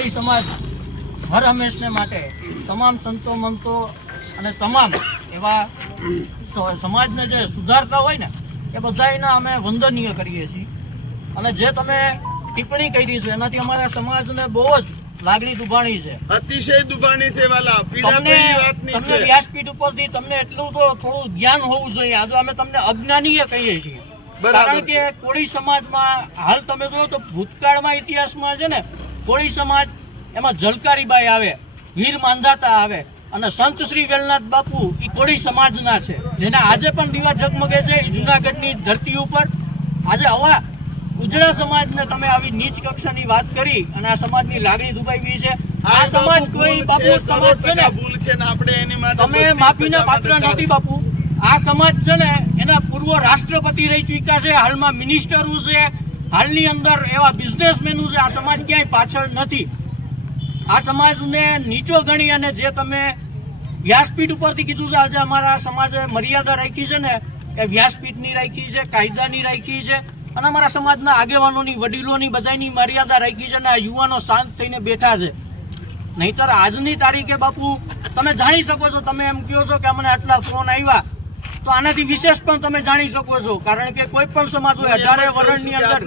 કોળી સમાજ હર હંમેશને માટે તમામ સંતો મંતો અને તમામ એવા સમાજને જે સુધારતા હોય ને એ બધાના અમે વંદનીય કરીએ છીએ. અને જે તમે ટિપ્પણી કરી છે એનાથી અમારા સમાજને બહુ જ લાગણી દુભાણી છે, અતિશય દુભાણી છે. વાલા તમને વ્યાસપીઠ ઉપરથી તમને એટલું તો થોડું જ્ઞાન હોવું જોઈએ. આજે અમે તમને અજ્ઞાનીય કહીએ છીએ, કારણ કે કોળી સમાજમાં હાલ તમે જો તો ભૂતકાળમાં ઇતિહાસમાં છે ને કોળી સમાજ એમાં ઝલકારીબાઈ આવે, વીર માંધાતા આવે અને સંત શ્રી વેલનાથ બાપુ એ કોળી સમાજના છે, જેના આજે પણ દીવા ઝગમગે છે. એ જુનાગઢની ધરતી ઉપર આજે આવા ઉજળા સમાજને તમે આવી નીચ કક્ષાની વાત કરી અને આ સમાજની લાગણી દુભાવી છે. આ સમાજ કોઈ બાપુ સમાજ છે ને, તમે માફીના પાત્ર નથી બાપુ. આ સમાજ છે ને એના પૂર્વ રાષ્ટ્રપતિ રહી ચૂક્યા છે, હાલમાં મિનિસ્ટરો છે, હાલની અંદર એવા બિઝનેસમેનો છે. આ સમાજ ક્યાંય પાછળ નથી. આ સમાજને નીચો ગણી અને જે તમે વ્યાસપીઠ ઉપરથી કીધું છે, આજે અમારા સમાજે મર્યાદા રાખી છે ને એ વ્યાસપીઠની રાખી છે, કાયદાની રાખી છે અને અમારા સમાજના આગેવાનોની, વડીલોની બધાની મર્યાદા રાખી છે અને આ યુવાનો શાંત થઈને બેઠા છે. નહીતર આજની તારીખે બાપુ તમે જાણી શકો છો, તમે એમ કહો છો કે અમને આટલા ફોન આવ્યા, તો આનાથી વિશેષ પણ તમે જાણી શકો છો. કારણ કે કોઈ પણ સમાજ હોય 18 વર્ષની અંદર,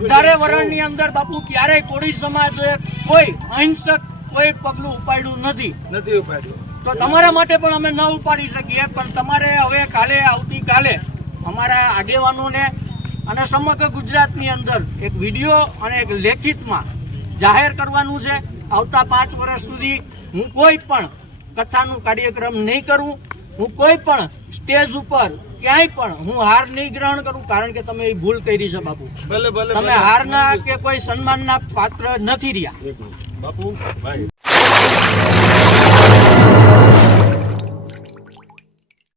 18 વર્ષની અંદર બાપુ ક્યારેય કોળી સમાજે કોઈ અહિંસક કોઈ પગલું ઉપાડ્યું નથી. તો તમારા માટે પણ અમે ન ઉપાડી શકીએ, પણ તમારે હવે કાલે આવતીકાલે અમારા આગેવાનોને અને સમગ્ર ગુજરાતની અંદર એક વિડીયો અને એક લેખિતમાં જાહેર કરવાનું છે. આવતા 5 વર્ષ સુધી હું કોઈ પણ કથાનું કાર્યક્રમ નહીં કરું, હું કોઈ પણ સ્ટેજ ઉપર ક્યાંય પણ હું હાર નહીં ગ્રહણ કરું, કારણ કે તમે એ ભૂલ કરી છે બાપુ. તમે હારના કે કોઈ સન્માનના પાત્ર નથી રહ્યા બાપુ.